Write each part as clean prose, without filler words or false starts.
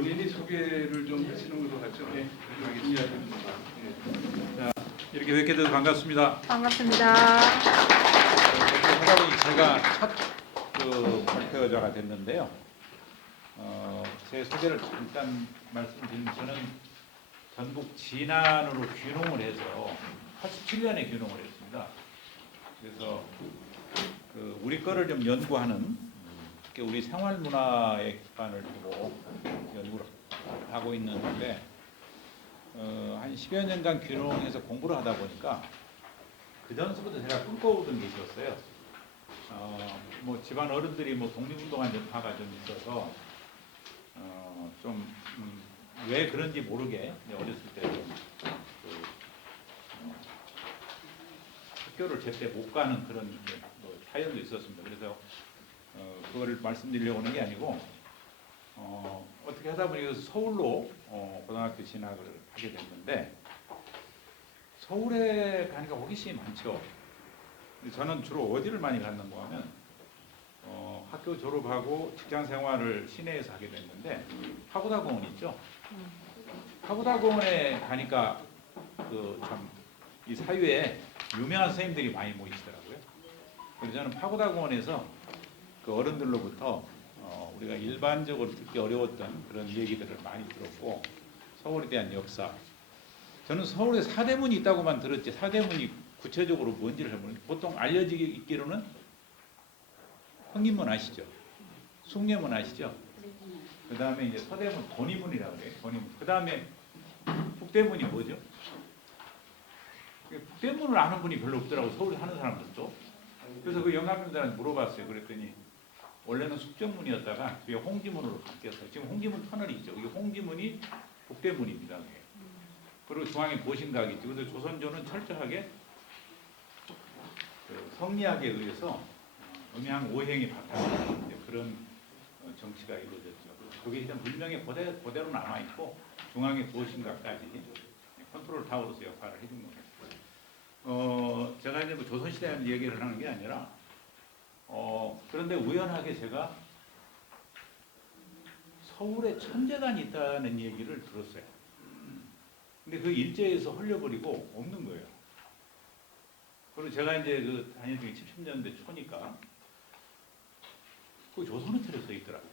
본인이 소개를 좀 하시는 것도 같죠? 네, 알겠습니다. 네. 자, 이렇게 뵙게 돼서 반갑습니다. 반갑습니다. 하다 보니 제가 첫 발표자가 됐는데요. 제 소개를 잠깐 말씀드리면 저는 전북 진안으로 귀농을 해서 87년에 귀농을 했습니다. 그래서 우리 거를 좀 연구하는 특히 우리 생활문화의 기반을 두고 연구를 하고 있는데 한 10여 년간 귀농해서 공부를 하다 보니까 그 전서부터 제가 꿈꿔오던 게 있었어요. 뭐 집안 어른들이 뭐 독립운동한 전파가 좀 있어서 왜 그런지 모르게 어렸을 때 좀 학교를 제때 못 가는 그런 뭐 사연도 있었습니다. 그래서 그거를 말씀드리려고 하는 게 아니고 어떻게 하다 보니 서울로 고등학교 진학을 하게 됐는데 서울에 가니까 호기심이 많죠. 저는 주로 어디를 많이 갔는가 하면 학교 졸업하고 직장 생활을 시내에서 하게 됐는데 파고다 공원 있죠. 파고다 공원에 가니까 참 이 사유에 유명한 선생님들이 많이 모이시더라고요. 그래서 저는 파고다 공원에서 그 어른들로부터 우리가 일반적으로 듣기 어려웠던 그런 얘기들을 많이 들었고 서울에 대한 역사. 저는 서울에 사대문이 있다고만 들었지 사대문이 구체적으로 뭔지를 모르겠어요. 보통 알려지기 있기로는 흥인문 아시죠? 숭례문 아시죠? 그 다음에 이제 서대문 돈이문이라고 그래요. 돈이문. 그 다음에 북대문이 뭐죠? 북대문을 아는 분이 별로 없더라고. 서울에 사는 사람들도. 그래서 그 영감님들한테 물어봤어요. 그랬더니 원래는 숙정문이었다가 뒤에 홍지문으로 바뀌었어요. 지금 홍지문 터널이 있죠. 이게 홍지문이 북대문입니다. 그리고 중앙에 보신각이 있죠. 근데 조선조는 철저하게 성리학에 의해서 음양 오행이 바탕으로 그런 정치가 이루어졌죠. 그게 일단 물명에 그대로 남아있고 중앙에 보신각까지 컨트롤 타워로서 역할을 해준 겁니다. 제가 이제 뭐 조선시대 얘기를 하는 게 아니라 그런데 우연하게 제가 서울에 천재단이 있다는 얘기를 들었어요. 근데 그 일제에서 흘려버리고 없는 거예요. 그리고 제가 이제 그 다니던 게 70년대 초니까 그 조선호텔에 써 있더라고요.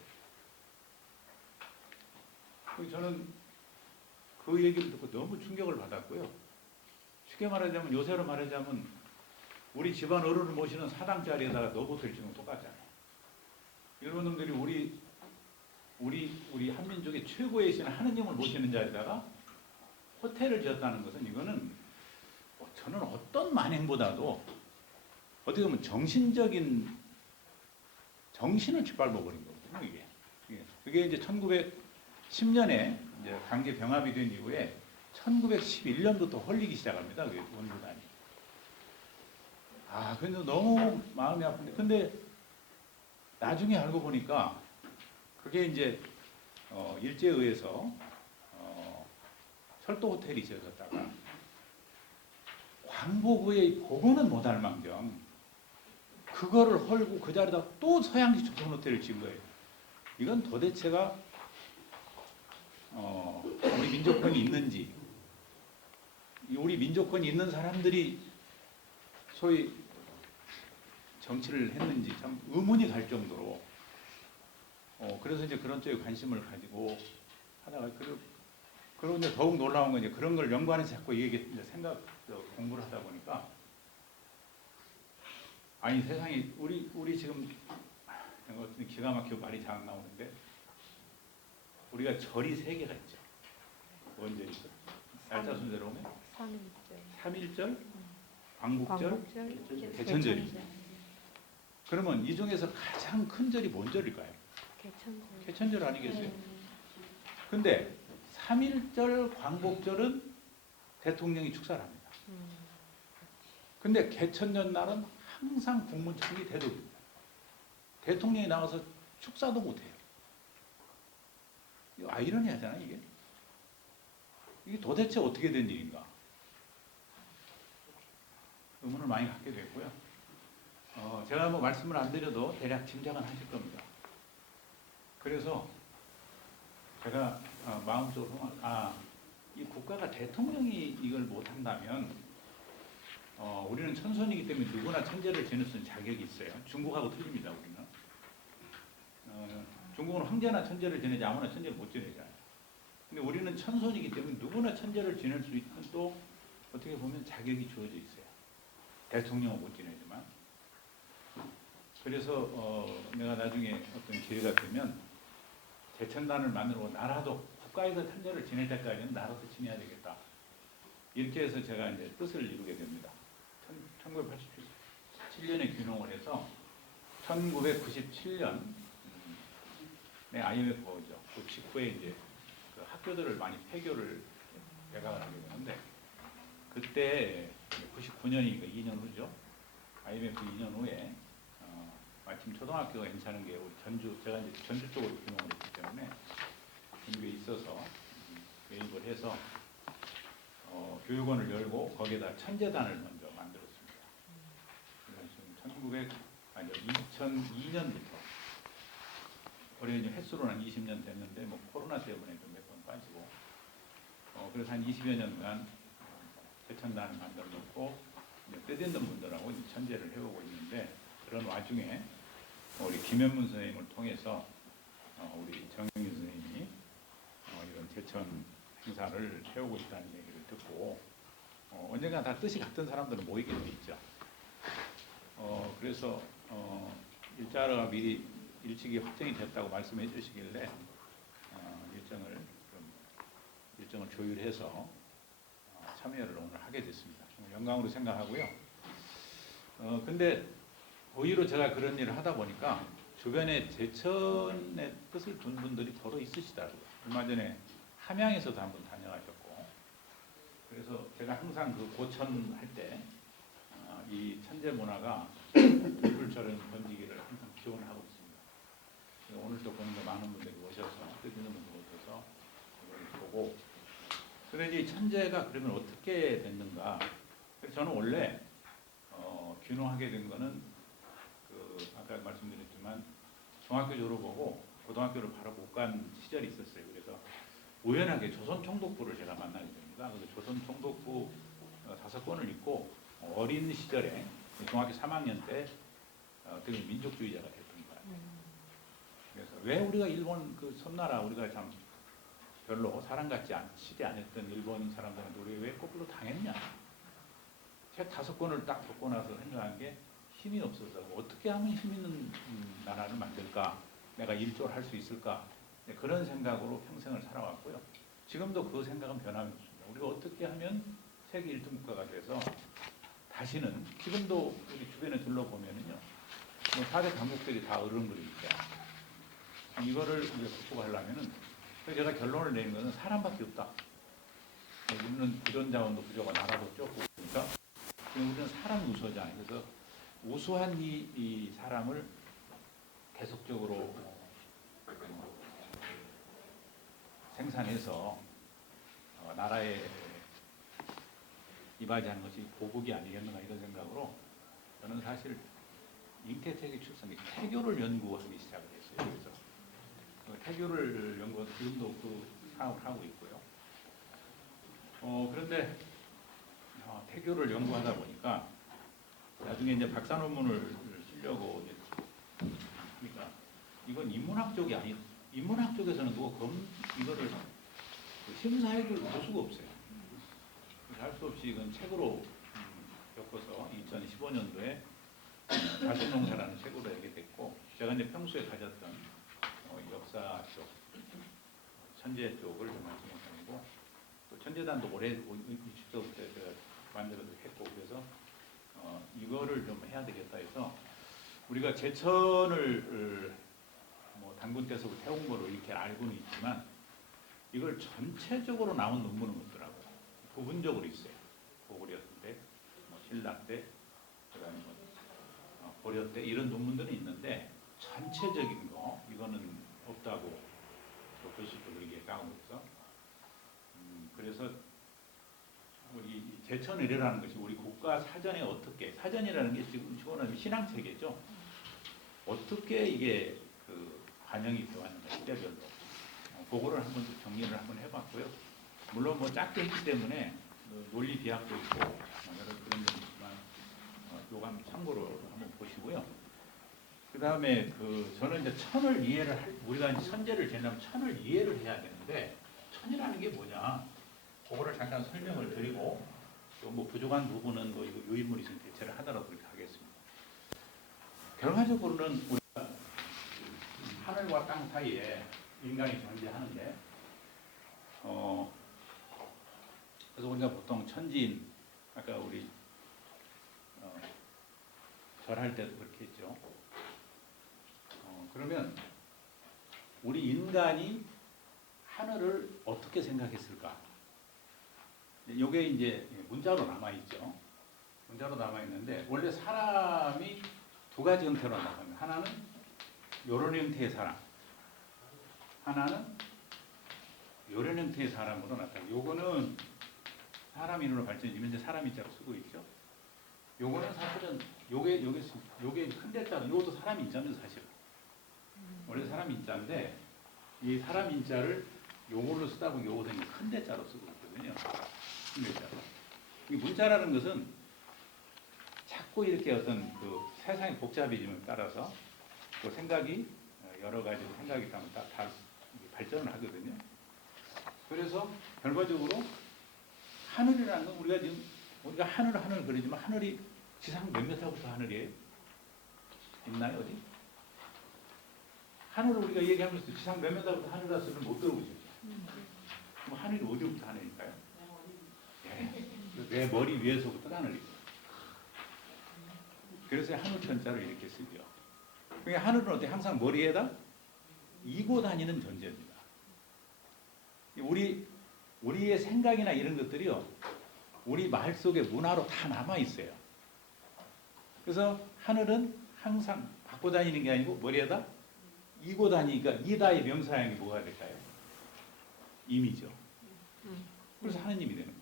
그래서 저는 그 얘기를 듣고 너무 충격을 받았고요. 쉽게 말하자면 요새로 말하자면 우리 집안 어른을 모시는 사당자리에다가 노보틀 지금 똑같잖아요. 일본 놈들이 우리 한민족의 최고의 신 하느님을 모시는 자리에다가 호텔을 지었다는 것은 이거는 저는 어떤 만행보다도 어떻게 보면 정신을 짓밟아버린 거거든요. 그게 이제 1910년에 이제 강제 병합이 된 이후에 1911년부터 헐리기 시작합니다. 원주단이. 근데 너무 마음이 아픈데, 근데 나중에 알고 보니까 그게 이제 일제에 의해서 철도 호텔이 지어졌다가 광복의 복원은 못할 망정 그거를 헐고 그 자리에다 또 서양식 조선 호텔을 지은 거예요. 이건 도대체가 우리 민족권이 있는지, 우리 민족권이 있는 사람들이 소위 정치를 했는지 참 의문이 갈 정도로 그래서 이제 그런 쪽에 관심을 가지고 하다가 그리고 이제 더욱 놀라운 건 이제 그런 걸 연구하면서 자꾸 이게 공부를 하다 보니까 아니 세상에 우리 지금 어떤 기가 막히고 말이 잘 나오는데 우리가 절이 3개가 있죠. 원절이 있어. 날짜 순서로 오면 3.1절, 광복절, 개천절이. 그러면 이 중에서 가장 큰 절이 뭔 절일까요? 개천절 아니겠어요? 근데 3.1절 광복절은 대통령이 축사를 합니다. 근데 개천절 날은 항상 국무총리 대독입니다. 대통령이 나와서 축사도 못해요. 이거 아이러니하잖아요, 이게. 이게 도대체 어떻게 된 일인가? 의문을 많이 갖게 됐고요. 제가 뭐 말씀을 안 드려도 대략 짐작은 하실 겁니다. 그래서 제가 마음속으로 이 국가가 대통령이 이걸 못한다면 우리는 천손이기 때문에 누구나 천재를 지낼 수 있는 자격이 있어요. 중국하고 틀립니다. 우리는. 중국은 황제나 천재를 지내지 아무나 천재를 못 지내잖아요. 근데 우리는 천손이기 때문에 누구나 천재를 지낼 수 있는 또 어떻게 보면 자격이 주어져 있어요. 대통령은 못 지내지만. 그래서 내가 나중에 어떤 기회가 되면 제천단을 만들고 나라도 국가에서 천재를 지낼 때까지는 나라도 지내야 되겠다. 이렇게 해서 제가 이제 뜻을 이루게 됩니다. 1987년에 귀농을 해서 1997년에 IMF가 오죠. 그 직후에 이제 그 학교들을 많이 폐교를 개강을 하게 되는데 그때 99년이니까 2년 후죠. IMF 2년 후에 마침 초등학교가 괜찮은 게 우리 제가 이제 전주 쪽으로 귀농을 했기 때문에 전주에 있어서 개입을 해서 교육원을 열고 거기에다 천재단을 먼저 만들었습니다. 그래서 2002년부터 올해 이제 횟수로는 20년 됐는데 뭐 코로나 때문에 좀 몇 번 빠지고 그래서 한 20여 년간 제천단을 만들어 놓고 뜻있는 분들하고 천재를 해오고 있는데 그런 와중에 우리 김현문 선생님을 통해서 우리 정영진 선생님이 이런 제천 행사를 해오고 있다는 얘기를 듣고 언젠가 다 뜻이 같은 사람들은 모이게 돼 있죠. 그래서 일자가 미리 일찍이 확정이 됐다고 말씀해 주시길래 일정을 조율해서 참여를 오늘 하게 됐습니다. 정말 영광으로 생각하고요. 근데 오히려 제가 그런 일을 하다 보니까 주변에 제천의 뜻을 둔 분들이 더러 있으시더라고요. 얼마 전에 함양에서도 한번 다녀가셨고 그래서 제가 항상 그 고천 할 때 이 천재 문화가 불불처럼 번지기를 항상 기원하고 있습니다. 오늘도 보는데 많은 분들이 오셔서 뜻있는 분들 오셔서 이걸 보고 그런데 이 천재가 그러면 어떻게 됐는가? 그래서 저는 원래 귀농하게 된 거는 아까 말씀드렸지만 중학교 졸업하고 고등학교를 바로 못 간 시절이 있었어요. 그래서 우연하게 조선총독부를 제가 만나게 됩니다. 그래서 조선총독부 5권을 읽고 어린 시절에 중학교 3학년 때 되게 민족주의자가 됐던 거예요. 그래서 왜 우리가 일본 그 섬나라 우리가 참 별로 사랑받지 않지 않았던 일본 사람들한테 우리가 왜 거꾸로 당했냐? 책 5권을 딱 듣고 나서 생각한 게 힘이 없어서 어떻게 하면 힘 있는 나라를 만들까? 내가 일조를 할 수 있을까? 그런 생각으로 평생을 살아왔고요. 지금도 그 생각은 변함이 없습니다. 우리가 어떻게 하면 세계 1등 국가가 돼서 다시는 지금도 우리 주변에 둘러보면은요. 4대 강국들이 다 어른들이니까 이거를 우리가 극복하려면은 제가 결론을 내린 것은 사람밖에 없다. 우리는 부전 자원도 부족하고 나라도 적고 그러니까 우리는 사람 우수하잖아요. 그래서 우수한 이 사람을 계속적으로 생산해서 나라에 이바지하는 것이 보국이 아니겠는가 이런 생각으로 저는 사실 잉태태계 출산에 태교를 연구하기 시작을 했어요. 그래서 태교를 연구해서 지금도 그 사업을 하고 있고요. 그런데 태교를 연구하다 보니까 나중에 이제 박사 논문을 쓰려고 그러니까 이건 인문학 쪽이 인문학 쪽에서는 누가 이거를 심사해 줄 수가 없어요. 할 수 없이 이건 책으로 엮어서 2015년도에 자신농사라는 책으로 내게 됐고 제가 이제 평소에 가졌던 역사 쪽, 천재 쪽을 좀 말씀드리고 또 천재단도 올해 60도부터 제가 만들어서 했고 그래서 이거를 좀 해야 되겠다 해서 우리가 제천을 뭐 단군 때서부터 해온 거로 이렇게 알고는 있지만 이걸 전체적으로 나온 논문은 없더라고요. 부분적으로 있어요. 고구려 때, 신라 때, 그다음에 고려 때 이런 논문들은 있는데 전체적인 거 이거는 없다고 또 글씨도 얘기하고 있어. 그래서 우리 제천의례라는 것이 우리 국가 사전에 어떻게 사전이라는 게 지금 시원하면 신앙 체계죠. 어떻게 이게 그 반영이 되었는가 시대별로 그거를 한번 정리를 한번 해봤고요. 물론 뭐 작게 했기 때문에 논리 비약도 있고 여러 그런 게 있지만 요거 한번 참고로 한번 보시고요. 그 다음에 저는 이제 천을 이해를 우리가 이제 천재를 재려면 천을 이해를 해야 되는데 천이라는 게 뭐냐? 그거를 잠깐 설명을 드리고 또 뭐 부족한 부분은 뭐 이거 유인물이 좀 대체를 하더라도 그렇게 하겠습니다. 결과적으로는 우리가 하늘과 땅 사이에 인간이 존재하는데 그래서 우리가 보통 천지인 아까 우리 절할 때도 그렇게 했죠. 그러면 우리 인간이 하늘을 어떻게 생각했을까? 이게 이제 문자로 남아 있죠. 문자로 남아 있는데 원래 사람이 두 가지 형태로 나타납니다. 하나는 이런 형태의 사람, 하나는 이런 형태의 사람으로 나타납니다. 요거는 사람 인으로 발전이면 이제 사람 인자로 쓰고 있죠. 요거는 사실은 요게 큰 대자는 요것도 사람 인자면서 사실 원래 사람 인자인데 이 사람 인자를 요걸로 쓰다 보니 요거는 큰 대자로 쓰고 있거든요. 큰 대자로. 이 문자라는 것은 자꾸 이렇게 어떤 세상의 복잡해짐에 따라서 그 생각이 여러 가지 생각이 다 발전을 하거든요. 그래서 결과적으로 하늘이라는 건 우리가 하늘 그리지만 하늘이 지상 몇 미터부터 하늘이에요? 있나요 어디? 하늘을 우리가 얘기하면서 지상 몇 미터부터 하늘이라 소리를 못 들어보죠. 그럼 하늘이 어디부터 하늘일까요? 내 머리 위에서부터 하늘이죠. 그래서 하늘 천자를 이렇게 쓰죠. 그러니까 하늘은 어때? 항상 머리에다 이고 다니는 존재입니다. 우리의 생각이나 이런 것들이요, 우리 말 속에 문화로 다 남아 있어요. 그래서 하늘은 항상 갖고 다니는 게 아니고 머리에다 이고 다니니까 이다의 명사형이 뭐가 될까요? 임이죠. 그래서 하느님이 되는 거예요.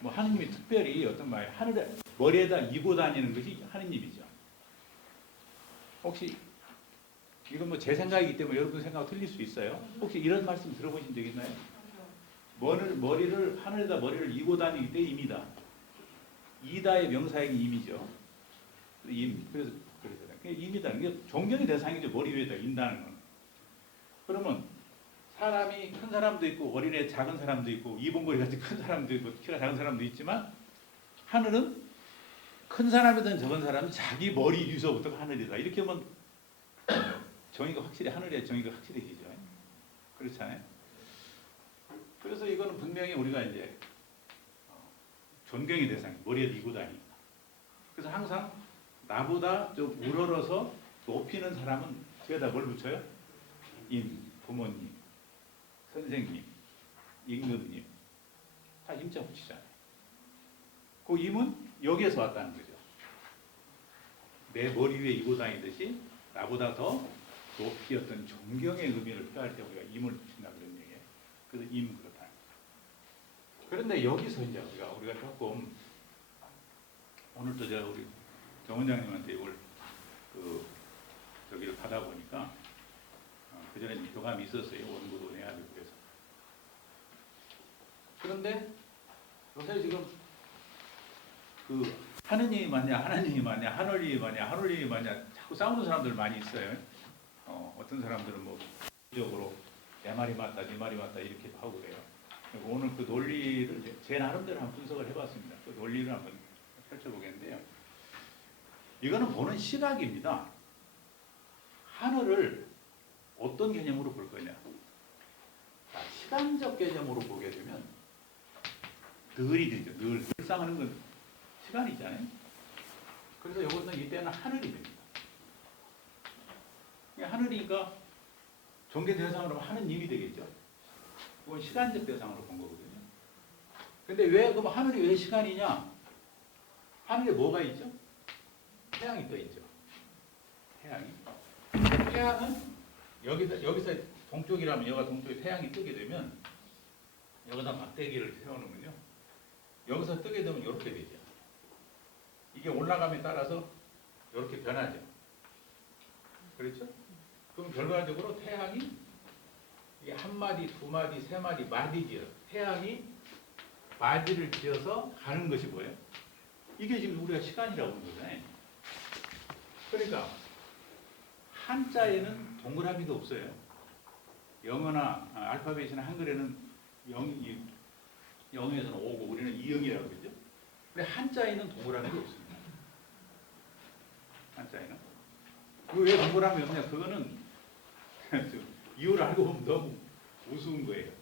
뭐 하느님이 특별히 어떤 말, 하늘에 머리에다 이고 다니는 것이 하느님이죠. 혹시 이건 뭐 제 생각이기 때문에 여러분 생각과 틀릴 수 있어요. 혹시 이런 말씀 들어보신 적 있나요? 하늘에다 머리를 이고 다니기 때문에 임이다. 이다의 명사형이 임이죠. 그래서 임이다. 이게 존경의 대상이죠. 머리 위에다 인다는 건. 그러면 사람이 큰 사람도 있고 어린애 작은 사람도 있고 이봉골이 같이 큰 사람도 있고 키가 작은 사람도 있지만 하늘은 큰 사람이든 적은 사람은 자기 머리 위서부터가 하늘이다. 이렇게 하면 정의가 확실히 하늘의 정의가 확실해지죠. 그렇잖아요. 그래서 이거는 분명히 우리가 이제 존경의 대상, 머리에 이고 다니다. 그래서 항상 나보다 좀 우러러서 높이는 사람은 뒤에다 뭘 붙여요? 부모님, 선생님, 임금님 다 임자 붙이잖아요. 그 임은 여기에서 왔다는 거죠. 내 머리 위에 이고 다니듯이 나보다 더 높이 어떤 존경의 의미를 표할 때 우리가 임을 붙인다 그런 얘기예요. 그래서 임 그렇다. 그런데 여기서 이제 우리가 조금 오늘도 제가 우리 정 원장님한테 이걸 저기를 받아보니까 그 전에 교감이 있었어요. 원고도 내야 되고 그래서. 그런데 요새 지금 하느님이 맞냐, 하나님이 맞냐, 하늘이 맞냐, 하늘이 맞냐 자꾸 싸우는 사람들 많이 있어요. 어떤 사람들은 뭐 적으로 내 말이 맞다, 네 말이 맞다 이렇게도 하고 그래요. 그리고 오늘 그 논리를 제 나름대로 한번 분석을 해봤습니다. 그 논리를 한번 펼쳐보겠는데요. 이거는 보는 시각입니다. 하늘을 어떤 개념으로 볼 거냐? 시간적 개념으로 보게 되면 늘이 되죠. 늘상 하는 건 시간이잖아요. 그래서 이것은 이때는 하늘이 됩니다. 하늘이니까 종교 대상으로 하느님이 되겠죠. 그건 시간적 대상으로 본 거거든요. 근데 그럼 하늘이 왜 시간이냐? 하늘에 뭐가 있죠? 태양이 떠 있죠. 태양은 여기서 동쪽이라면 여기가 동쪽에 태양이 뜨게 되면 여기다 막대기를 세워놓으면요. 여기서 뜨게 되면 이렇게 되죠. 이게 올라감에 따라서 이렇게 변하죠. 그렇죠? 그럼 결과적으로 태양이 이게 한 마디, 두 마디, 세 마디, 마디지어. 태양이 마디를 지어서 가는 것이 뭐예요? 이게 지금 우리가 시간이라고 하는 거잖아요. 그러니까 한자에는 동그라미가 없어요. 영어나 알파벳이나 한글에는 0에서는 5고 우리는 2영이라고 그러죠. 근데 한자에는 동그라미가 없습니다. 한자에는. 왜 동그라미 없냐? 그거는 이유를 알고 보면 너무 우스운 거예요.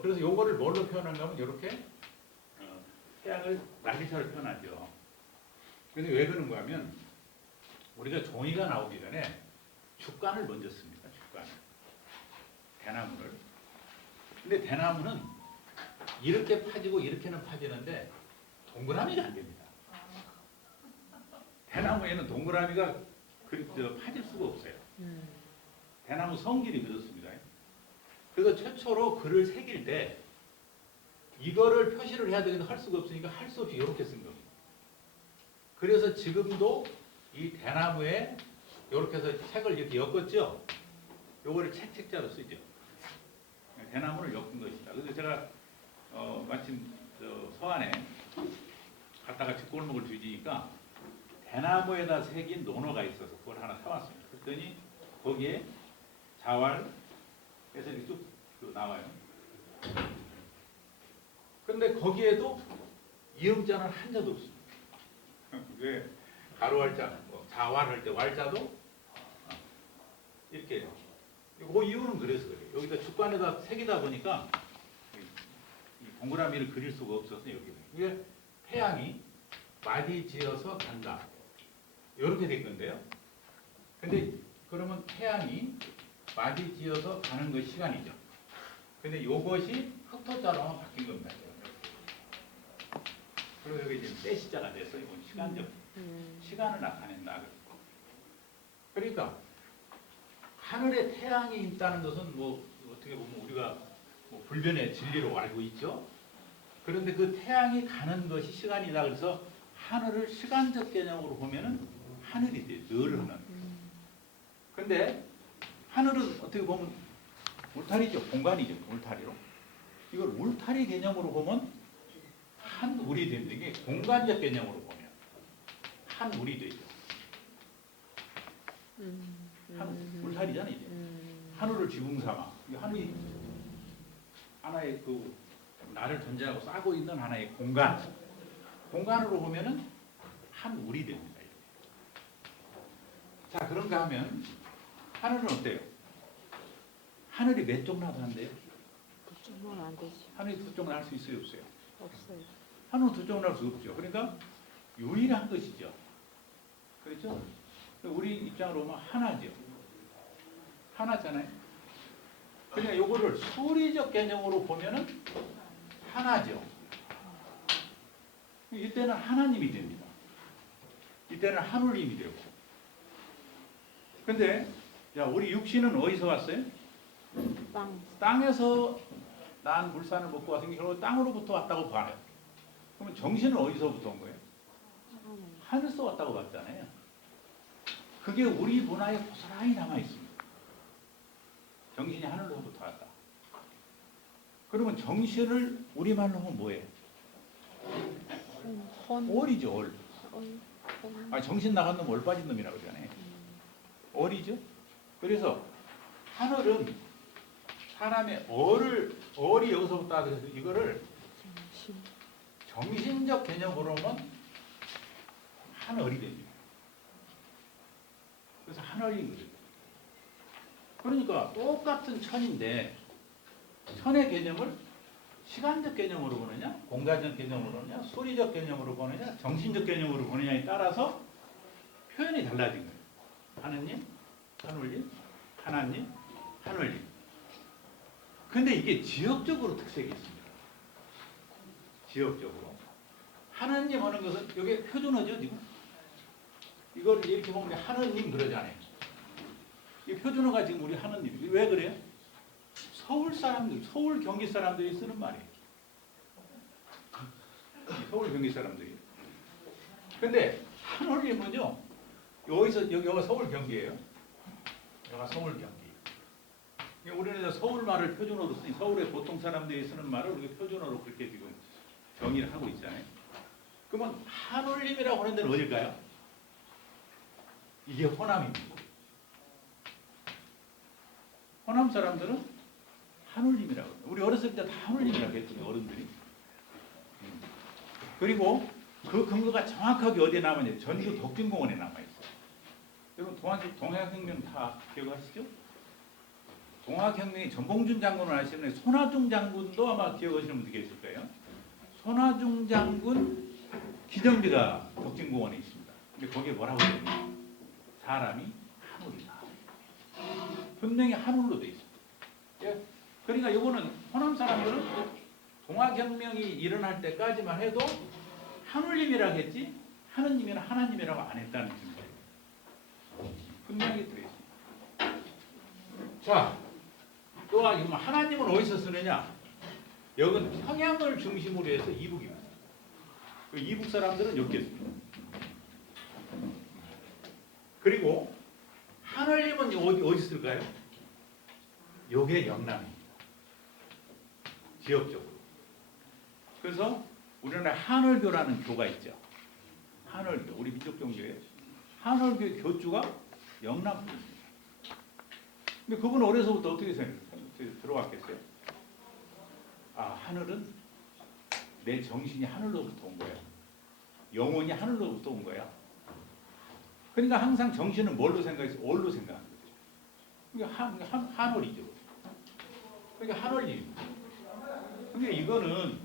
그래서 요거를 뭘로 표현하면 이렇게 태양을 날개처럼 표현하죠. 그래서 왜 그런가 하면 우리가 종이가 나오기 전에 죽간을 먼저 씁니다. 죽간. 대나무를. 근데 대나무는 이렇게 파지고 이렇게는 파지는데 동그라미가 안 됩니다. 대나무에는 동그라미가 파질 수가 없어요. 대나무 성질이 그렇습니다. 그래서 최초로 글을 새길 때 이거를 표시를 해야 되는데 할 수가 없으니까 할 수 없이 이렇게 쓴 겁니다. 그래서 지금도 이 대나무에 이렇게 해서 책을 이렇게 엮었죠. 요거를 책자로 쓰죠. 대나무를 엮은 것이다. 그래서 제가 마침 서안에 갔다가 뒷골목을 뒤지니까 대나무에다 새긴 논어가 있어서 그걸 하나 사왔습니다. 그랬더니 거기에 자활 해서 이렇게 쭉 나와요. 그런데 거기에도 이음자는 한자도 없습니다. 왜? 가로활자, 자활할 때 왈자도 이렇게. 그 이유는 그래서 그래요. 여기다 죽간에다 새기다 보니까 이 동그라미를 그릴 수가 없어서 여기. 이게 태양이 마디 지어서 간다. 이렇게 된 건데요. 근데 그러면 태양이 마디 지어서 가는 것이 시간이죠. 근데 이것이 흑토자로 바뀐 겁니다. 그리고 여기 지금 때시자가 돼서 이건 시간적 시간을 나타낸다. 그러니까 하늘에 태양이 있다는 것은 뭐 어떻게 보면 우리가 뭐 불변의 진리로 알고 있죠. 그런데 그 태양이 가는 것이 시간이다. 그래서 하늘을 시간적 개념으로 보면은 하늘이 돼요. 늘 하늘. 근데 하늘은 어떻게 보면 울타리죠. 공간이죠. 울타리로. 이걸 울타리 개념으로 보면 한 울이 됩니다. 이게 공간적 개념으로 보면 한 울이 되죠. 한 울타리잖아요. 이제. 하늘을 지붕 삼아. 하늘이 하나의 그 나를 존재하고 싸고 있는 하나의 공간. 공간으로 보면은 한 울이 됩니다. 자, 그런가 하면 하늘은 어때요? 하늘이 몇 쪽 나타난대요? 두 쪽은 안 되지. 하늘이 두 쪽 날 수 있어요, 없어요? 없어요. 하늘은 두 쪽 날 수 없죠. 그러니까 유일한 것이죠. 그렇죠? 우리 입장으로 보면 하나죠. 하나잖아요. 그러니까 요거를 수리적 개념으로 보면은 하나죠. 이때는 하나님이 됩니다. 이때는 하늘님이 되고. 근데 야, 우리 육신은 어디서 왔어요? 땅에서 난 물산을 먹고 와서 결국 땅으로부터 왔다고 봐요. 그러면 정신은 어디서부터 온 거예요? 하늘에서 왔다고 봤잖아요. 그게 우리 문화에 고스란히 남아 있습니다. 정신이 하늘로부터 왔다. 그러면 정신을 우리말로 하면 뭐예요? 얼이죠, 얼. 정신 나간 놈, 얼 빠진 놈이라고 그러잖아요. 얼이죠. 그래서 하늘은 사람의 얼이 여기서부터 와서 이거를 정신적 개념으로 보면 하늘이 됩니다. 그래서 하늘인 거죠. 그러니까 똑같은 천인데 천의 개념을 시간적 개념으로 보느냐, 공간적 개념으로 보느냐, 소리적 개념으로 보느냐, 정신적 개념으로 보느냐에 따라서 표현이 달라진 거예요. 하느님, 하늘님, 하나님, 하늘님. 근데 이게 지역적으로 특색이 있습니다. 지역적으로. 하나님 하는 것은 이게 표준어죠, 지금. 이걸 이렇게 보면 하느님 그러잖아요. 이 표준어가 지금 우리 하느님. 왜 그래요? 서울 사람들, 서울 경기 사람들이 쓰는 말이에요. 서울 경기 사람들이. 근데 하느님은요, 여기가 서울 경기예요. 여기가 서울 경기. 우리는 서울 말을 표준어로 쓰니 서울의 보통 사람들이 쓰는 말을 우리가 표준어로 그렇게 지금 정의를 하고 있잖아요. 그러면 한울림이라고 하는 데는 어딜까요? 이게 호남입니다. 호남 사람들은 한울림이라고 해요. 우리 어렸을 때 다 한울림이라고 했거든요, 어른들이. 그리고 그 근거가 정확하게 어디에 남아있냐? 전주 덕진공원에 남아있어요. 여러분 동학혁명 다 기억하시죠? 동학혁명이 전봉준 장군을 아시는 손아중 장군도 아마 기억하시는 분들 계실 거예요. 손아중 장군 기념비가 덕진공원에 있습니다. 근데 거기에 뭐라고 되어 있냐? 사람이 한울이다. 분명히 한울로 되어 있습니다. 예? 그러니까 이거는 호남 사람들은 동학혁명이 일어날 때까지만 해도 한울님이라고 했지 하느님이나 하나님이라고 안 했다는 증거예요. 분명히 들어있습니다. 자, 또한 하나님은 어디서 쓰느냐? 여기는 평양을 중심으로 해서 이북입니다. 그 이북 사람들은 여기 있습니다. 그리고 하늘님은 어디 쓸까요? 요게 영남입니다. 지역적으로. 그래서 우리나라에 한울교라는 교가 있죠. 한울교, 우리 민족종교에 한울교 교주가 영남분입니다. 근데 그분은 어려서부터 어떻게 들어왔겠어요? 아, 하늘은 내 정신이 하늘로부터 온 거야. 영혼이 하늘로부터 온 거야. 그러니까 항상 정신은 뭘로 생각해서 올로 생각하는 거죠. 그러니까 한월이죠. 그러니까 한월입니다. 그러니까 이거는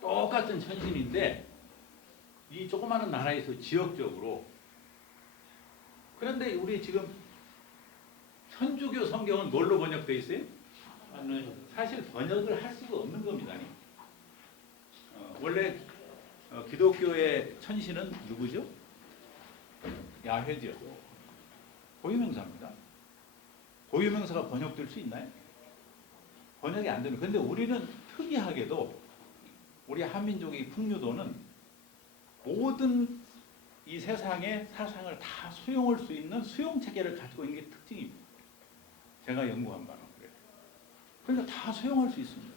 똑같은 천신인데 이 조그마한 나라에서 지역적으로 그런데 우리 지금 천주교 성경은 뭘로 번역되어 있어요? 사실 번역을 할 수가 없는 겁니다. 원래 기독교의 천신은 누구죠? 야훼죠. 고유명사입니다. 고유명사가 번역될 수 있나요? 번역이 안 됩니다. 그런데 우리는 특이하게도 우리 한민족의 풍류도는 모든 이 세상의 사상을 다 수용할 수 있는 수용 체계를 가지고 있는 게 특징입니다. 제가 연구한 바는 그래요. 그러니까 다 수용할 수 있습니다.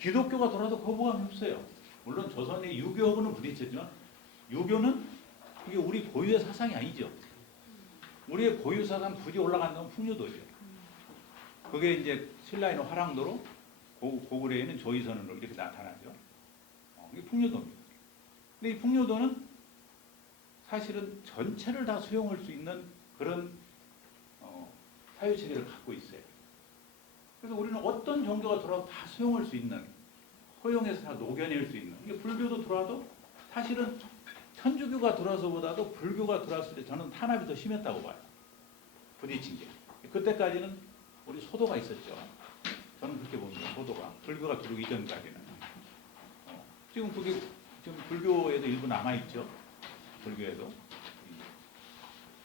기독교가 돌아도 거부감이 없어요. 물론 조선의 유교하고는 부딪혔지만 유교는 이게 우리 고유의 사상이 아니죠. 우리의 고유 사상 굳이 올라간다면 풍류도죠. 그게 이제 신라에는 화랑도로 고구려에는 조이선으로 이렇게 나타나죠. 이게 풍류도입니다. 근데 이 풍류도는 사실은 전체를 다 수용할 수 있는 그런 사유체계를 갖고 있어요. 그래서 우리는 어떤 종교가 들어와도 다 수용할 수 있는, 허용해서 다 녹여낼 수 있는. 이게 불교도 들어와도 사실은 천주교가 들어와서보다도 불교가 들어왔을 때 저는 탄압이 더 심했다고 봐요. 부딪힌 게. 그때까지는 우리 소도가 있었죠. 저는 그렇게 봅니다. 소도가. 불교가 들어오기 이전까지는. 지금 그게 지금 불교에도 일부 남아있죠. 불교에도.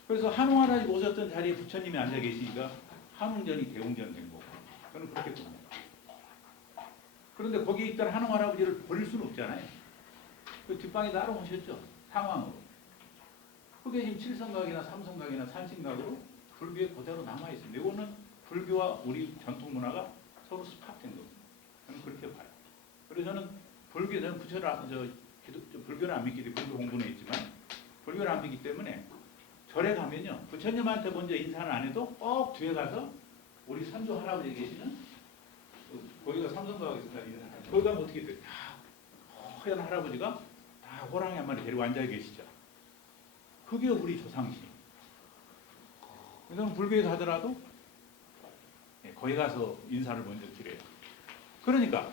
그래서 한웅할아버지 오셨던 자리에 부처님이 앉아 계시니까 한웅전이 대웅전 된 거고. 저는 그렇게 봅니다. 그런데 거기 있던 한웅할아버지를 버릴 수는 없잖아요. 그 뒷방에 따로 오셨죠. 상황으로. 그게 지금 칠성각이나 삼성각이나 산신각으로 불교에 그대로 남아있습니다. 이거는 불교와 우리 전통 문화가 서로 스탑된 겁니다. 저는 그렇게 봐요. 그래서 저는 불교는 불교는 안 믿기 때문에 불교 공부는 했지만 불교를 안 믿기 때문에 절에 가면요. 부처님한테 먼저 인사는 안 해도 꼭 뒤에 가서 우리 선조 할아버지 계시는 거기가 삼성각에서 거기 가면 어떻게 돼요? 다 허연 할아버지가 다 호랑이 한 마리 데리고 앉아 계시죠. 그게 우리 조상신. 그래서 불교에 가더라도 거기 가서 인사를 먼저 드려요. 그러니까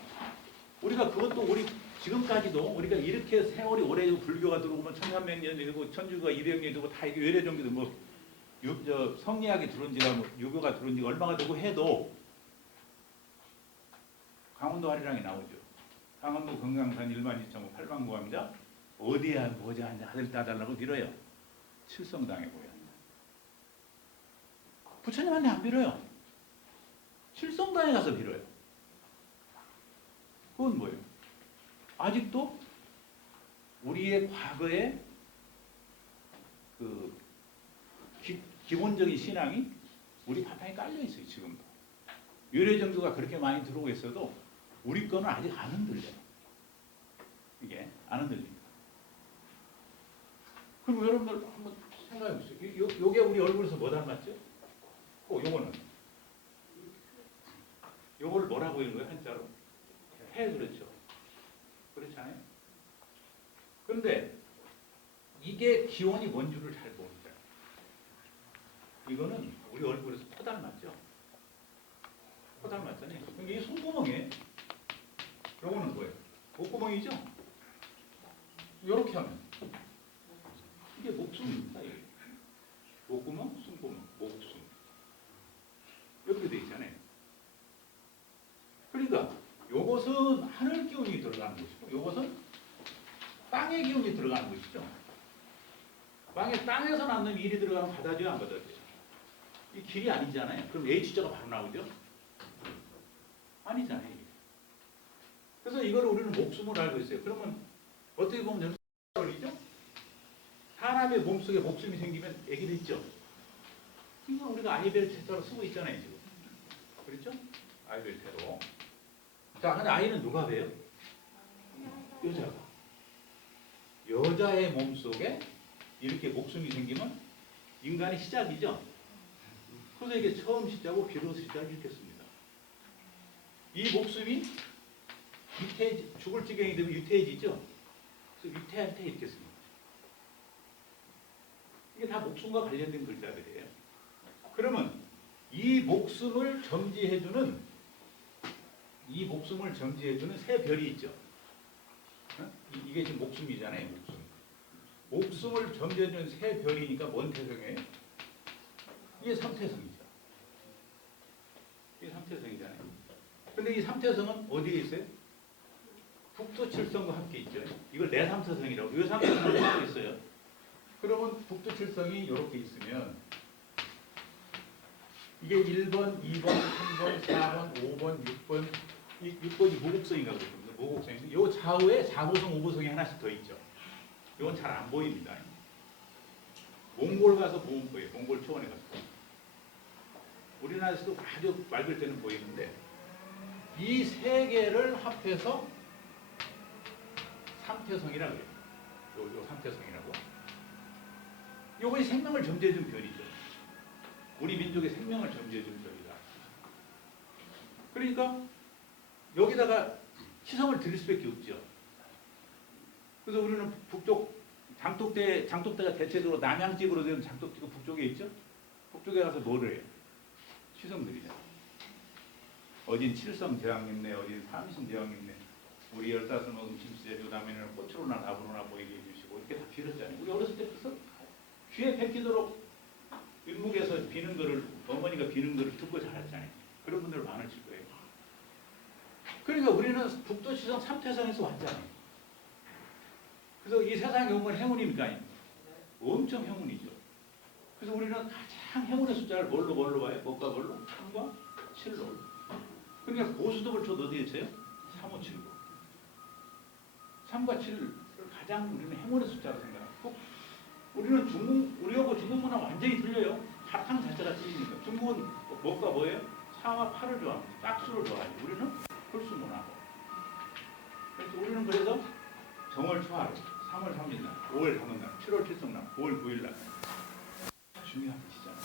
우리가 그것도 우리 지금까지도 우리가 이렇게 세월이 오래 불교가 들어오면 1300년 되고 천주교가 200년 되고 다 이게 외래종교도 뭐 성리학이 들어온 지가 뭐 유교가 들어온 지가 얼마가 되고 해도 강원도 화리랑이 나오죠. 강원도 금강산 1만2천호 8만구암자 어디야 뭐자 아들 따달라고 빌어요. 칠성당에 보여. 부처님한테 안 빌어요. 칠성당에 가서 빌어요. 그건 뭐예요? 아직도 우리의 과거의 그 기본적인 신앙이 우리 바탕에 깔려 있어요. 지금도. 유래정도가 그렇게 많이 들어오고 있어도 우리 거는 아직 안 흔들려요. 이게 안 흔들립니다. 그럼 여러분들 한번 생각해 보세요. 요게 우리 얼굴에서 뭐 닮았죠? 요거는 요거를 뭐라고 읽는 거예요? 한자로? 해. 그렇죠. 그렇잖아요. 그런데 이게 기원이 뭔 줄을 잘 모릅니다. 이거는 우리 얼굴에서 코 닮았죠? 코 닮았잖아요. 이게 손구멍이에요. 요거는 뭐예요? 목구멍이죠? 이렇게 하면 이게 목숨입니다. 이게. 목구멍, 숨구멍, 목숨 이렇게 돼 있잖아요. 그러니까 요것은 하늘 기운이 들어가는 것이고 요것은 땅의 기운이 들어가는 것이죠. 땅에서 낳는 일이 들어가면 받아줘야 안 받아줘요? 이 길이 아니잖아요. 그럼 H자가 바로 나오죠? 아니잖아요. 이게. 그래서 이걸 우리는 목숨을 알고 있어요. 그러면 어떻게 보면 걸리죠? 사람의 몸속에 목숨이 생기면 애기도 있죠? 이건 우리가 아이벨 테스트로 쓰고 있잖아요. 지금. 그렇죠? 아이벨 테스트로. 자, 근데 아이는 누가 돼요? 여자가. 여자의 몸속에 이렇게 목숨이 생기면 인간의 시작이죠. 그래서 이게 처음 시작이고 비로소 시작이 있겠습니다. 이 목숨이 죽을 지경이 되면 유태해지죠. 그래서 유태한테 있겠습니다. 이게 다 목숨과 관련된 글자들이에요. 그러면 이 목숨을 점지해주는 세 별이 있죠. 이게 지금 목숨이잖아요. 목숨을 점지해주는 세 별이니까 뭔 태성이에요? 이게 삼태성이죠. 이게 삼태성이잖아요. 근데 이 삼태성은 어디에 있어요? 북두칠성과 함께 있죠. 이걸 내삼태성이라고. 이 삼태성을 하고 있어요. 그러면 북두칠성이 이렇게 있으면 이게 1번, 2번, 3번, 4번, 5번, 6번 6번이 무곡성인가 그러거든요. 무곡성인데 요 좌우에 4보성, 5보성이 하나씩 더 있죠. 이건 잘 안 보입니다. 몽골 가서 보면 보여요. 몽골 초원에 가서. 우리나라에서도 아주 맑을 때는 보이는데 이 세 개를 합해서 삼태성이라고 해요. 요 삼태성이라고. 요것이 생명을 점지해준 별이죠. 우리 민족의 생명을 점지해준 별이다. 그러니까 여기다가 시성을 드릴 수밖에 없죠. 그래서 우리는 북쪽 장독대가 대체적으로 남양집으로 되는 장독대가 북쪽에 있죠. 북쪽에 가서 뭐를 해요? 시성 드리죠. 어딘 칠성 제왕님네, 어딘 삼신 제왕님네, 우리 15먹은 김씨제 요 다음에는 꽃으로나 나무로나 보이게 해주시고 이렇게 다 빌었잖아요. 우리 어렸을 때 그래서 귀에 뺏기도록 윗목에서 비는 거를 어머니가 비는 거를 듣고 자랐잖아요. 그런 분들 많으실 거예요. 그러니까 우리는 북두시성 삼태성에서 왔잖아요. 그래서 이 세상에 오면 행운입니까? 엄청 행운이죠. 그래서 우리는 가장 행운의 숫자를 뭘로 봐요? 뭐가 뭘로? 3과 7로. 그러니까 고수dob을 쳐도 어디에 쳐요? 3579. 3과 7을 가장 우리는 행운의 숫자로 생각하고 우리는 우리하고 중국 문화 완전히 틀려요. 사탕 자체가 틀리니까. 중국은 뭐가 뭐예요? 4와 8을 좋아합니다. 짝수를 좋아하죠. 우리는 홀수 문화고. 그래서 정월 초하루, 3월 3일날, 5월 3일날, 7월 7성날, 9월 9일날 중요한 뜻이잖아요.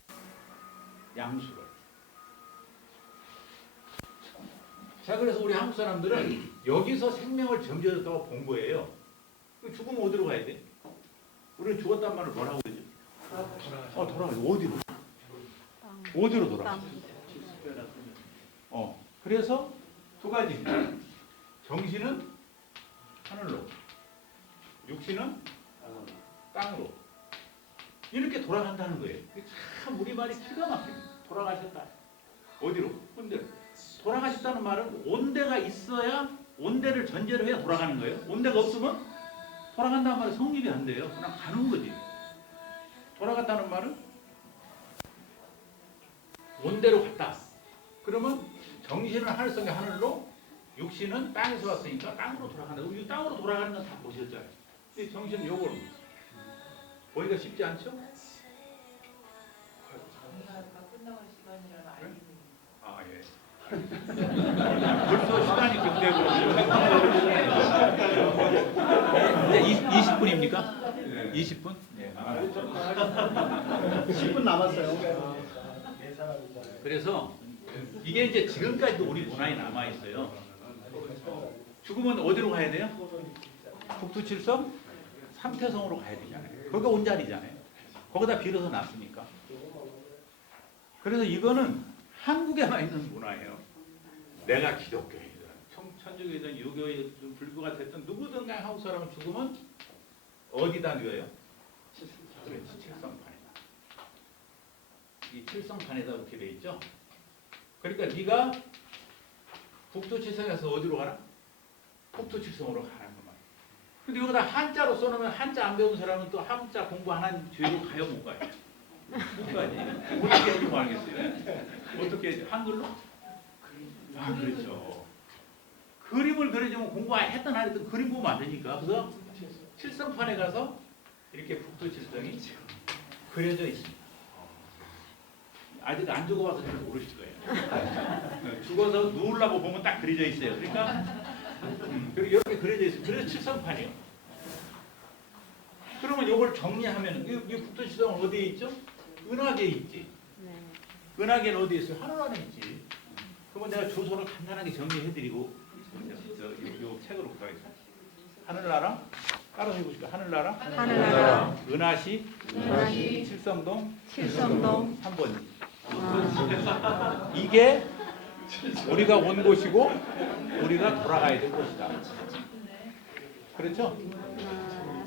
양수를. 자, 그래서 우리 한국 사람들은 여기서 생명을 점지해줬다고 본 거예요. 죽으면 어디로 가야 돼? 우리는 죽었단 말을 뭐라고 그러죠? 돌아가죠. 어디로? 어디로 돌아가죠? 그래서 두 가지입니다. 정신은 하늘로, 육신은 땅으로. 이렇게 돌아간다는 거예요. 참 우리말이 기가 막힙니다. 돌아가셨다. 어디로? 근데 돌아가셨다는 말은 온데가 있어야 온데를 전제로 해야 돌아가는 거예요. 온데가 없으면 돌아간다는 말은 성립이 안 돼요. 그냥 가는 거지. 돌아갔다는 말은 온데로 갔다. 그러면 정신은 하늘성의 하늘로, 육신은 땅에서 왔으니까 땅으로 돌아간다. 우리 땅으로 돌아가는 건 다 보셨잖아요. 근데 정신은 요걸 보기가 쉽지 않죠? 벌써 시간이 급되고 이제 20분입니까? 20분? 네. 10분 남았어요. 그래서 이게 이제 지금까지도 우리 문화에 남아 있어요. 죽으면 어디로 가야 돼요? 북두칠성 삼태성으로 가야 되잖아요. 거기가 온자리잖아요. 거기다 빌어서 났으니까. 그래서 이거는 한국에만 있는 문화예요. 내가 기독교이든 천주교이든 유교이든 불교가 됐든 누구든 간에 한국 사람은 죽으면 어디다 뉘어요? 그렇지, 칠성판에다. 이 칠성판에다 이렇게 돼 있죠. 그러니까 네가 북두칠성에서 어디로 가나? 북두칠성으로 가는 거만. 근데 여기다 한자로 써놓으면 한자 안 배운 사람은 또 한자 공부 안 한 죄로 가요, 못 가요? 못 가지. 어떻게 해주면 알겠어요? 어떻게 해줘? 한글로? 아, 그렇죠. 그림을 그려주면 공부 안 했던 안 했던 그림 보면 안 되니까. 그래서 칠성판에 가서 이렇게 북두칠성이 그려져 있습니다. 아직 안 죽어봐서 잘 모르실 거예요. 죽어서 누우려고 보면 딱 그려져 있어요. 그러니까 그리고 이렇게 그려져 있어요. 그래서 칠성판이에요. 그러면 이걸 정리하면 이 북두칠성은 어디에 있죠? 은하계에 있지. 네. 은하계는 어디에 있어요? 하늘 안에 있지. 그러면 내가 주소를 간단하게 정리해드리고 요 책으로 가겠습니다. 하늘나라 따라서 해보실까요? 하늘나라, 하늘나라, 은하시, 은하시, 칠성동, 칠성동, 3번지. 아, 이게 우리가 온 곳이고 우리가 돌아가야 될 곳이다. 그렇죠?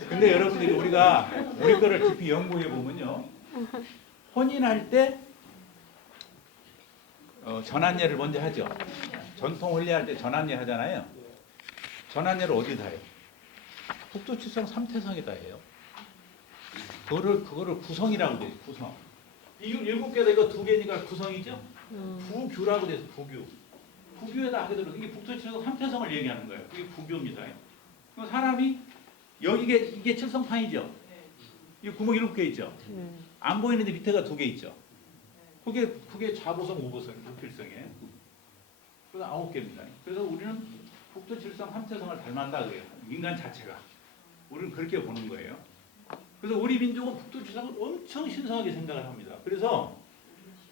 근데 여러분들이 우리가 우리 거를 깊이 연구해 보면요, 혼인할 때 전환예를 먼저 하죠. 전통 혼례할 때 전환예 하잖아요. 전환예를 어디다 해요? 북두칠성 삼태성에다 해요. 그거를 구성이라고 돼요. 구성. 이거 7개다 이거 2개니까 구성이죠. 부규라고 돼서 부규. 부규에다 하게 되면 이게 북두칠성 삼태성을 얘기하는 거예요. 이게 부규입니다. 그럼 사람이 이게 칠성판이죠. 이 구멍 7개 있죠. 네. 안 보이는데 밑에가 2개 있죠. 그게 좌보성, 우보성, 북필성이에요. 그래서 9개입니다. 그래서 우리는 북두칠성 삼태성을 닮았다 그래요. 인간 자체가. 우리는 그렇게 보는 거예요. 그래서 우리 민족은 북두칠성을 엄청 신성하게 생각을 합니다. 그래서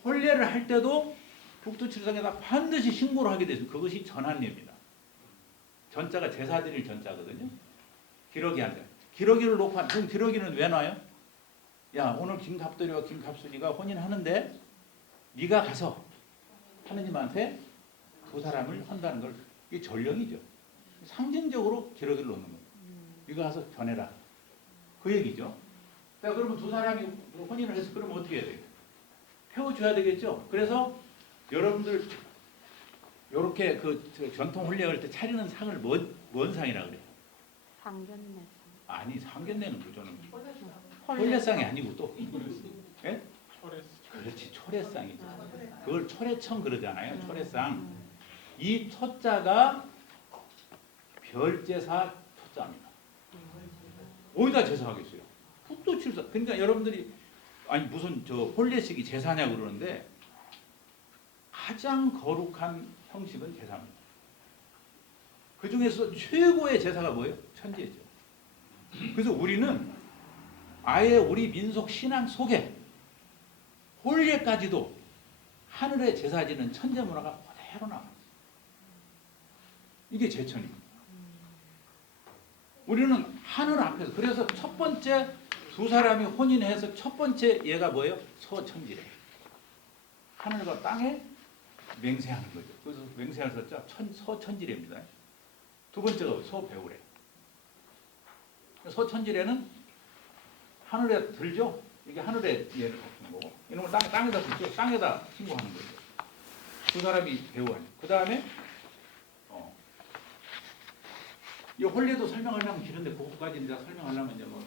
혼례를 할 때도 북두칠성에다 반드시 신고를 하게 되죠. 그것이 전환례입니다. 전자가 제사 드릴 전자거든요. 기러기 한자. 기러기를 놓고 그럼 기러기는 왜 놔요? 야, 오늘 김갑돌이와 김갑순이가 혼인하는데 네가 가서 하느님한테 두 사람을 한다는 걸 이게 전령이죠. 상징적으로 기러기를 놓는 거예요. 네가 가서 전해라. 그 얘기죠. 자, 그러면 두 사람이 혼인을 해서 그러면 어떻게 해야 돼요? 태워줘야 되겠죠. 그래서 여러분들 이렇게 전통 혼례할 때 차리는 상을 뭔 상이라 그래요? 상견례. 아니, 상견례는 그저는 혼례상이 아니고 또 예? 그렇지, 초례상이죠. 그걸 초례청 그러잖아요. 초례상. 이 초자가 별제사 초자입니다. 어디다 제사하겠어요? 북두칠성. 그러니까 여러분들이 아니 무슨 혼례식이 제사냐고 그러는데 가장 거룩한 형식은 제사입니다. 그 중에서 최고의 제사가 뭐예요? 천제죠. 그래서 우리는 아예 우리 민속 신앙 속에 혼례까지도 하늘에 제사 지는 천제 문화가 그대로 남아요. 이게 제천입니다. 우리는 하늘 앞에서 그래서 첫 번째 두 사람이 혼인해서 첫 번째 얘가 뭐예요? 서천지래. 하늘과 땅에 맹세하는 거죠. 그래서 맹세할 서자 서천지래입니다. 두 번째가 서배우래. 서천지래는 하늘에 들죠. 이게 하늘에 얘를 갖는 거고, 이놈을 땅에다 들죠. 땅에다 신고하는 거죠. 두 사람이 배우하죠. 그 다음에 이 혼례도 설명하려면 길은데 그것까지 이제 설명하려면 이제 뭐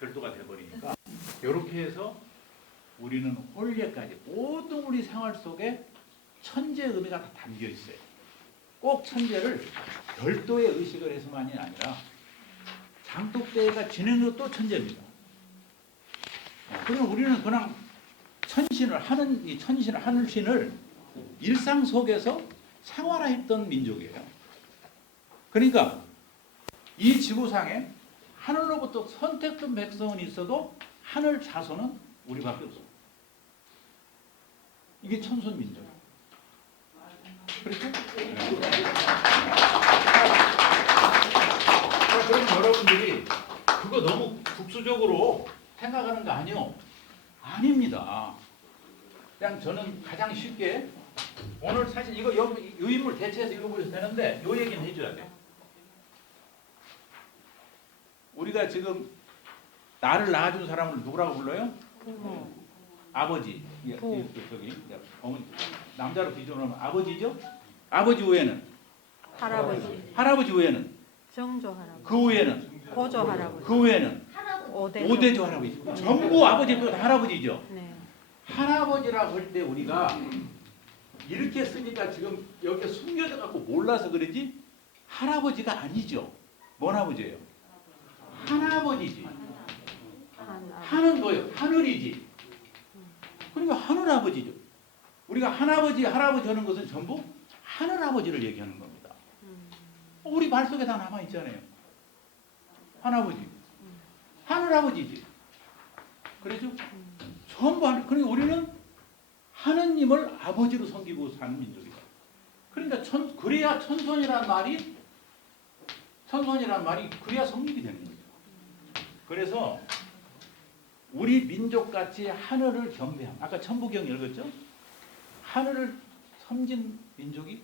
별도가 돼버리니까 이렇게 해서 우리는 혼례까지 모든 우리 생활 속에 천재 의미가 다 담겨 있어요. 꼭 천재를 별도의 의식을 해서만이 아니라 장독대회가 진행도 또 천재입니다. 그러면 우리는 그냥 천신을 하는 이 천신을 하늘신을 일상 속에서 생활했던 민족이에요. 그러니까 이 지구상에 하늘로부터 선택된 백성은 있어도 하늘 자손은 우리밖에 없어요. 이게 천손 민족. 그렇죠? 네. 그럼 여러분들이 그거 너무 국수적으로 생각하는 거 아니요? 아닙니다. 그냥 저는 가장 쉽게 오늘 사실 이거 이 인물 대체해서 읽어보셔도 되는데 요 얘기는 해줘야 돼. 우리가 지금 나를 낳아준 사람을 누구라고 불러요? 부모. 아버지. 부. 저기 어머니 남자로 기준으로 하면 아버지죠? 아버지 외에는 할아버지. 할아버지 외에는 정조 할아버지. 그 외에는 고조 할아버지. 그 외에는 오대조. 오대조 할아버지. 전부 아버지도 다 할아버지죠. 네. 할아버지라고 할 때 우리가 이렇게 쓰니까 지금 여기에 숨겨져 갖고 몰라서 그러지 할아버지가 아니죠. 뭔 아버지예요? 하나아버지지. 하는 뭐예요? 하늘이지. 그러니까 하늘아버지죠. 우리가 하나아버지, 할아버지 하는 것은 전부 하늘아버지를 얘기하는 겁니다. 우리 말 속에 다 남아있잖아요. 하나아버지. 하늘아버지지. 그렇죠? 전부 하늘. 그러니까 우리는 하느님을 아버지로 섬기고 사는 민족이다. 그러니까 그래야 천손이란 말이 그래야 성립이 되는 거죠. 그래서 우리 민족같이 하늘을 경배함. 아까 천부경 읽었죠? 하늘을 섬긴 민족이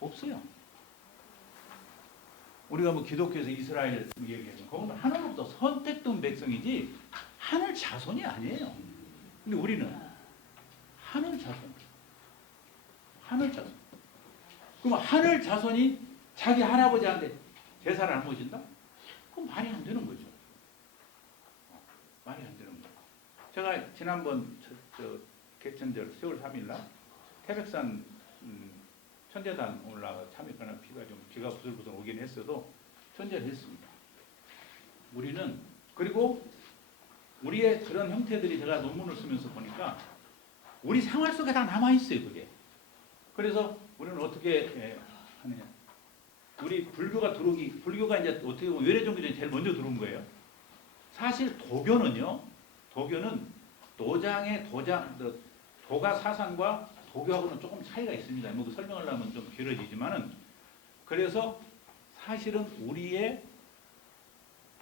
없어요. 우리가 뭐 기독교에서 이스라엘 얘기하면 그건 하늘로부터 선택된 백성이지 하늘 자손이 아니에요. 근데 우리는 하늘 자손. 하늘 자손. 그럼 하늘 자손이 자기 할아버지한테 제사를 안 모신다? 그건 말이 안 되는 거죠. 말이 안 되는 거죠. 제가 지난번 개천절 10월 3일 날 태백산 천재단 올라가 참여하는 비가 부슬부슬 오긴 했어도 천재를 했습니다. 우리는 그리고 우리의 그런 형태들이 제가 논문을 쓰면서 보니까 우리 생활 속에 다 남아 있어요, 그게. 그래서 우리는 어떻게 하느냐? 우리 불교가 이제 어떻게 보면 외래 종교 중에 제일 먼저 들어온 거예요. 사실 도교는 도가 사상과 도교하고는 조금 차이가 있습니다. 뭐 설명을 하면 좀 길어지지만은 그래서 사실은 우리의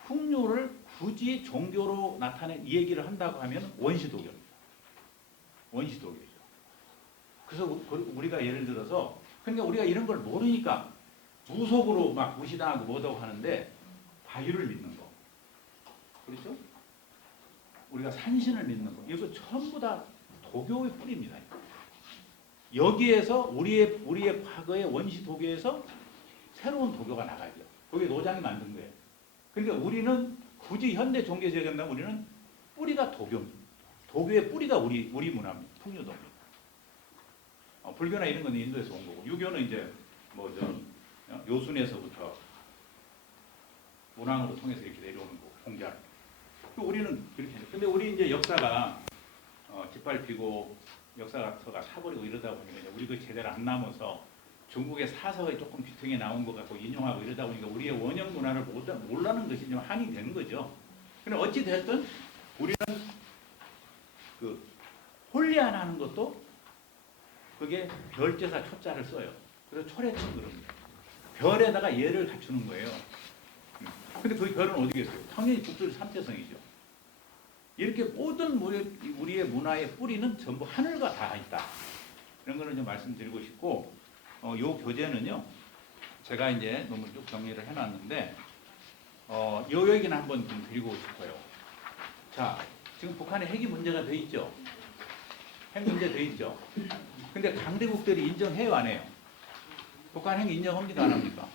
풍요를 굳이 종교로 나타낸 이 얘기를 한다고 하면 원시도교입니다. 원시도교죠. 그래서 우리가 예를 들어서 그러니까 우리가 이런 걸 모르니까 무속으로 막 무시당하고 뭐다고 하는데 바위를 믿는 거. 그렇죠? 우리가 산신을 믿는 거. 이거 전부 다 도교의 뿌리입니다. 여기에서 우리의 과거의 원시 도교에서 새로운 도교가 나가죠. 그게 노장이 만든 거예요. 그러니까 우리는 굳이 현대 종교제에 된다면 우리는 뿌리가 도교입니다. 도교의 뿌리가 우리 문화입니다. 풍요도입니다. 불교나 이런 건 인도에서 온 거고 유교는 이제 요순에서부터 문왕으로 통해서 이렇게 내려오는 거고 공자를. 우리는 그렇게 해요. 근데 우리 이제 역사가 짓밟히고 역사서가 사버리고 이러다 보니까 우리 그 제대로 안 남아서 중국의 사서에 조금 뒤통에 나온 것 같고 인용하고 이러다 보니까 우리의 원형 문화를 몰라는 것이 좀 한이 되는 거죠. 근데 어찌 됐든 우리는 그 홀리안 하는 것도 그게 별제사 초자를 써요. 그래서 초래층 그럽니다. 별에다가 예를 갖추는 거예요. 근데 그 별은 어디 계세요? 당연히 북두리 삼태성이죠. 이렇게 모든 우리의 문화의 뿌리는 전부 하늘과 다 있다. 이런 거를 좀 말씀드리고 싶고, 요 교재는요, 제가 이제 논문 쭉 정리를 해놨는데, 요 얘기는 한번 좀 드리고 싶어요. 자, 지금 북한에 핵이 문제가 돼 있죠. 핵 문제 돼 있죠. 근데 강대국들이 인정해요, 안 해요? 북한 핵 인정합니까, 안 합니까?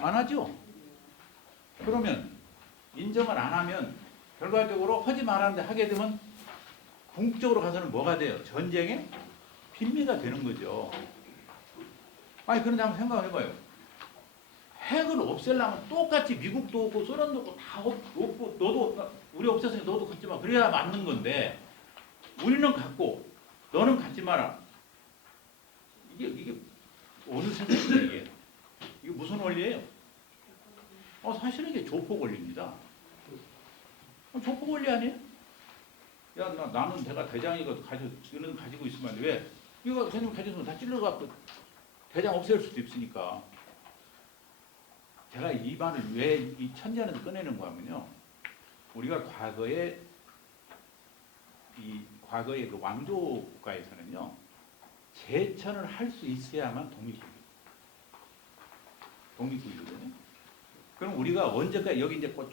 안 하죠. 그러면 인정을 안 하면 결과적으로 하지 말았는데 하게 되면 궁극적으로 가서는 뭐가 돼요? 전쟁의 빈미가 되는 거죠. 아니 그런데 한번 생각을 해봐요. 핵을 없애려면 똑같이 미국도 없고 소련도 없고 다 없고 너도 우리 없앴으니 너도 갖지 마. 그래야 맞는 건데 우리는 갖고 너는 갖지 마라. 이게 어느 세상의 얘기예요? 이게 무슨 원리예요? 사실은 이게 조폭 원리입니다. 조폭 원리 아니에요? 야, 나는 내가 대장이고 이런 가지고 있으면 안 돼. 왜? 이거 선생님 가지고 있으면 다 찔러갖고 대장 없앨 수도 있으니까. 제가 이 말을 왜 이 천재는 꺼내는 거냐면요. 우리가 과거에 그 왕조 국가에서는요. 제천을 할 수 있어야만 독립국이거든요. 그럼 우리가 언제까지 여기 이제 쭉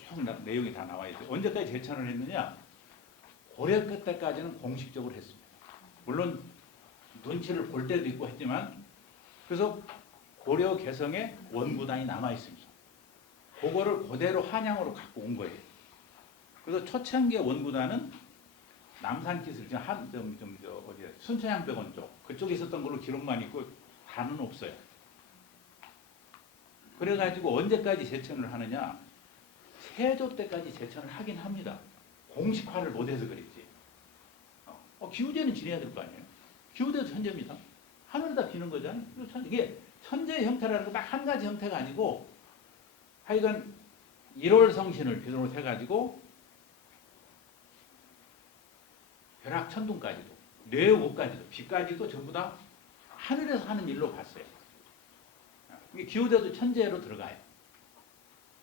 내용이 다 나와 있어요. 언제까지 제천을 했느냐? 고려 때까지는 공식적으로 했습니다. 물론 눈치를 볼 때도 있고 했지만 그래서 고려 개성에 원구단이 남아 있습니다. 그거를 그대로 한양으로 갖고 온 거예요. 그래서 초창기의 원구단은 남산기술 순천향벽원 쪽 그쪽에 있었던 걸로 기록만 있고 다는 없어요. 그래가지고 언제까지 제천을 하느냐? 세조 때까지 제천을 하긴 합니다. 공식화를 못해서 그랬지. 기우제는 지내야 될 거 아니에요. 기우제도 천재입니다. 하늘에다 비는 거잖아요. 이게 천재의 형태라는 거 딱 한 가지 형태가 아니고 하여간 1월 성신을 비롯 해가지고 벼락천둥까지도 뇌옥까지도 비까지도 전부 다 하늘에서 하는 일로 봤어요. 이게 기우제도 천재로 들어가요.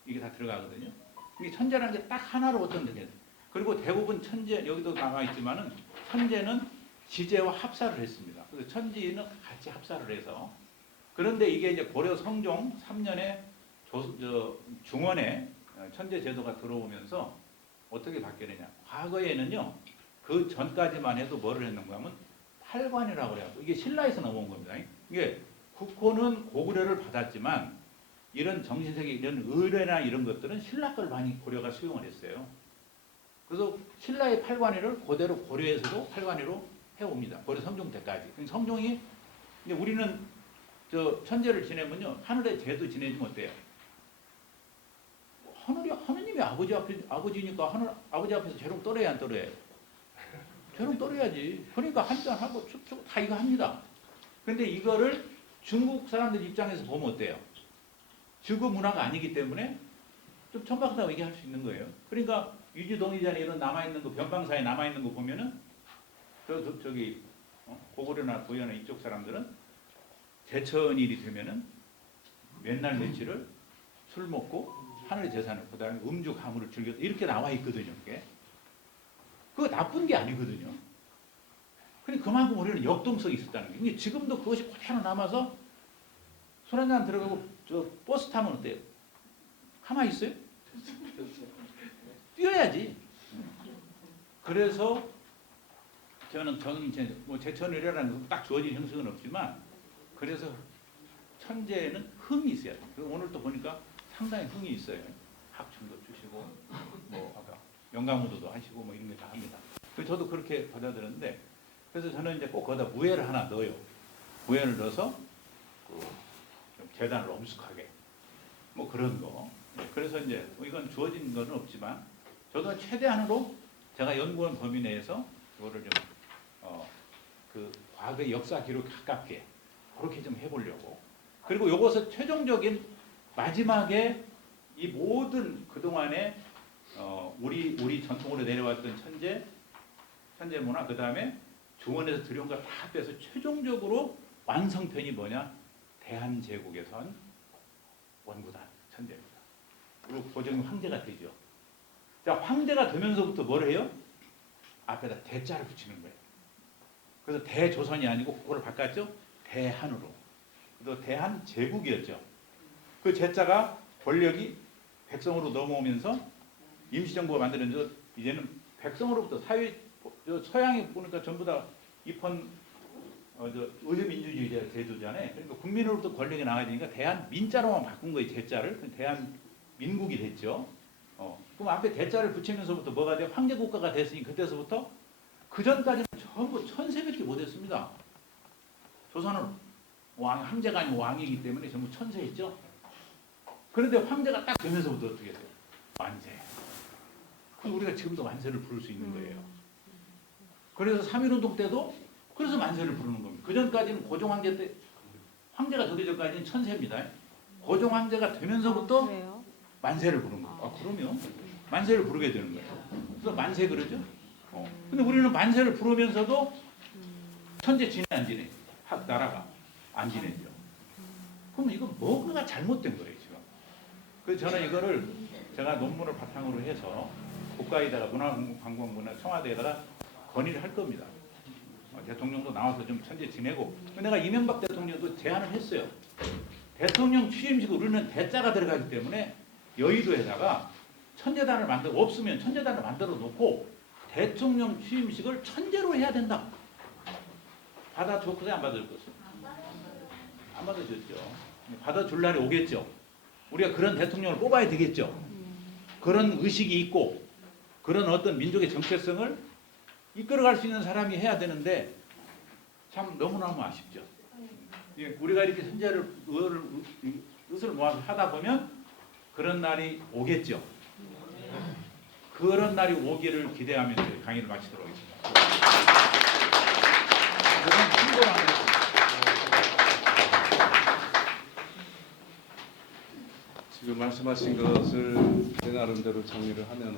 이게 다 들어가거든요. 이게 천재라는 게 딱 하나로 어떤 게 그리고 대부분 천재 여기도 나와 있지만은 천재는 지제와 합사를 했습니다. 그래서 천지는 같이 합사를 해서 그런데 이게 이제 고려 성종 3년에 중원에 천재 제도가 들어오면서 어떻게 바뀌느냐? 과거에는요 그 전까지만 해도 뭐를 했는가 하면 팔관이라고 그래요. 이게 신라에서 넘어온 겁니다. 이게 국호는 고구려를 받았지만 이런 정신세계 이런 의뢰나 이런 것들은 신라 걸 많이 고려가 수용을 했어요. 그래서 신라의 팔관위를 그대로 고려에서도 팔관위로 해옵니다. 고려 성종 때까지. 성종이 이제 우리는 천재를 지내면요 하늘의 제도 지내주면 어때요? 하느님이 아버지니까 아버지 앞에서 재롱 떨어야 안 떨어요? 재롱 떨어야지. 그러니까 한잔 하고 축축 다 이거 합니다. 근데 이거를 중국 사람들 입장에서 보면 어때요? 주거 문화가 아니기 때문에 좀 천박하다고 얘기할 수 있는 거예요. 그러니까 유지동의전에 이런 남아있는 거, 변방사에 남아있는 거 보면은 저기 고구려나 고려나 이쪽 사람들은 제천일이 되면은 맨날 며칠을 술 먹고 하늘의 재산을 그다음에 음주 가물을 즐겨 이렇게 나와 있거든요. 그거 나쁜 게 아니거든요. 그러니까 그만큼 우리는 역동성이 있었다는 게 이게 지금도 그것이 그대로 남아서 술 한잔 들어가고 버스 타면 어때요? 가만히 있어요? 뛰어야지. 그래서 저는 제천의뢰라는 거 딱 주어진 형식은 없지만 그래서 천재는 흥이 있어야 돼요. 그리고 오늘 또 보니까 상당히 흥이 있어요. 학춤도 주시고 아까 영감무도도 하시고 이런 게 다 합니다. 저도 그렇게 받아들였는데 그래서 저는 이제 꼭 거기다 무예를 하나 넣어요. 무예를 넣어서 좀 재단을 엄숙하게 그런 거. 그래서 이제 이건 주어진 건 없지만 저도 최대한으로 제가 연구원 범위 내에서 이거를 좀 그 과거의 역사 기록 가깝게 그렇게 좀 해보려고. 그리고 이것을 최종적인 마지막에 이 모든 그동안에 우리 전통으로 내려왔던 천재 문화 그 다음에 중원에서 들여온 거 다 빼서 최종적으로 완성편이 뭐냐? 대한제국에서 한 원구단 천재입니다. 그리고 고종이 황제가 되죠. 자, 황제가 되면서부터 뭘 해요? 앞에다 대자를 붙이는 거예요. 그래서 대조선이 아니고 그걸 바꿨죠? 대한으로. 그래서 대한제국이었죠. 그 제자가 권력이 백성으로 넘어오면서 임시정부가 만들어져서 이제는 백성으로부터 서양에 보니까 전부 다 입헌 의회민주주의 제도잖아요. 그러니까 국민으로부터 권력이 나와야 되니까 대한민자로만 바꾼 거예요. 제자를. 대한민국이 됐죠. 그럼 앞에 대자를 붙이면서부터 뭐가 돼요? 황제국가가 됐으니 그때서부터 그 전까지는 전부 천세밖에 못했습니다. 조선은 황제가 아니고 왕이기 때문에 전부 천세였죠. 그런데 황제가 딱 되면서부터 어떻게 돼요? 만세. 그럼 우리가 지금도 만세를 부를 수 있는 거예요. 그래서 3.1운동 때도 그래서 만세를 부르는 겁니다. 그 전까지는 고종 황제 때 황제가 되기 전까지는 천세입니다. 고종 황제가 되면서부터 그래요? 만세를 부른 거예요. 그러면 만세를 부르게 되는 거예요. 그래서 만세 그러죠. 근데 우리는 만세를 부르면서도 천재 지내 안 지내? 나라가 안 지내죠. 그럼 이거 뭐가 잘못된 거예요 지금. 그래서 저는 이거를 제가 논문을 바탕으로 해서 국가에다가 문화관광부나 청와대에다가 건의를 할 겁니다. 대통령도 나와서 좀 천재 지내고. 내가 이명박 대통령도 제안을 했어요. 대통령 취임식 우리는 대자가 들어가기 때문에 여의도에다가 천재단을 만들어 없으면 천재단을 만들어 놓고 대통령 취임식을 천재로 해야 된다. 받아줬어요? 안 받아줬어요? 안 받아줬죠. 받아줄 날이 오겠죠. 우리가 그런 대통령을 뽑아야 되겠죠. 그런 의식이 있고 그런 어떤 민족의 정체성을 이끌어갈 수 있는 사람이 해야 되는데 참 너무너무 아쉽죠. 우리가 이렇게 선제를 뜻을 모아서 하다 보면 그런 날이 오겠죠. 그런 날이 오기를 기대하면서 강의를 마치도록 하겠습니다. 그런 충고를 하는 지금 말씀하신 것을 제 나름대로 정리를 하면은